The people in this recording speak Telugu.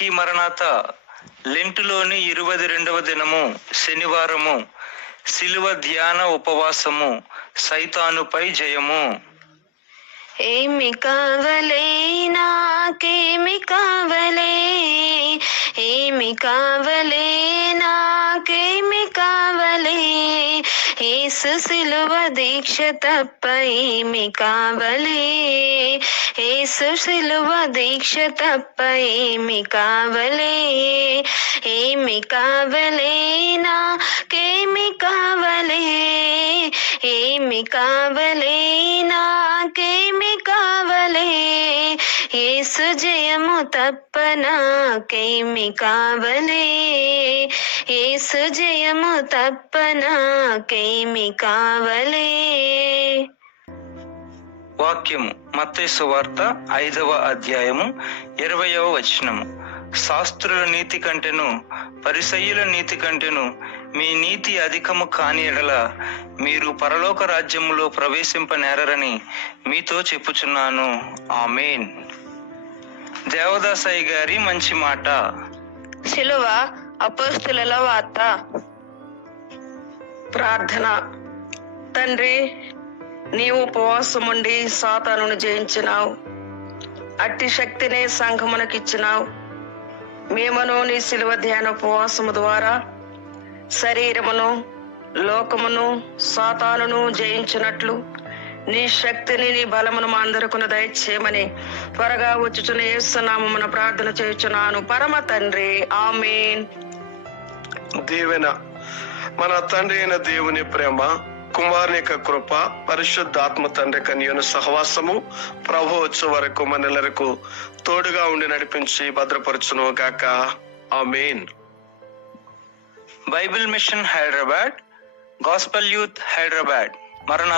అందరికీ మరణాత. లెంటులోని 22వ దినము శనివారము. శిలువ ధ్యాన ఉపవాసము. సైతానుపై జయము. ఏమి కావలే నాకేమి కావలే, ఏమి కావలే నాకేమి కావలే, యేసు శిలువ దీక్ష తప్ప ఏమి కావలే, యేసు శిలువ దీక్ష తప్ప ఏమి కావలే, ఏమి కావలే నాకేమి కావలే, ఏమి కావలే నాకేమి కావలే, యేసు జయము తప్ప నాకేమి కావలే, యేసు జయము తప్ప నాకేమి కావలే. వాక్యము మత్తయి సువార్త 5వ అధ్యాయము 20వ వచనము. శాస్త్రుల నీతి కంటెను పరిసయ్యుల నీతి కంటెను మీ నీతి అధికము కాని ఎడల మీరు పరలోక రాజ్యములో ప్రవేశింపనేరని మీతో చెప్పుచున్నాను. ఆమేన్. దేవదాసయ్య గారి మంచి మాట. శిలువ అపోస్తుల వార్త. ప్రార్థన. తండ్రి, నీవు ఉపవాసముండి సాతానును జయించినావు. అట్టి శక్తిని సంఘమునకిచ్చినావు. మేమును నీ శిలువ ధ్యాన ఉపవాసము ద్వారా శరీరమును, లోకమును, సాతానును జయించినట్లు నీ శక్తిని, నీ బలమును మా అందరికును దయచేయమని త్వరగా వచ్చుచున్న యేసు నామమున ప్రార్థన చేయుచున్నాను పరమ తండ్రి. ఆమేన్. దీవెన. మన తండ్రి అయిన దేవుని ప్రేమ, కుమారుని యొక్క కృప, పరిశుద్ధాత్మ తండ్రి కన్యను సహవాసము ప్రభు వచ్చే వరకు మనెల్లరకు తోడుగా ఉండి నడిపించి భద్రపరచును గాక. Amen. Bible mission Hyderabad, gospel youth Hyderabad. మరణ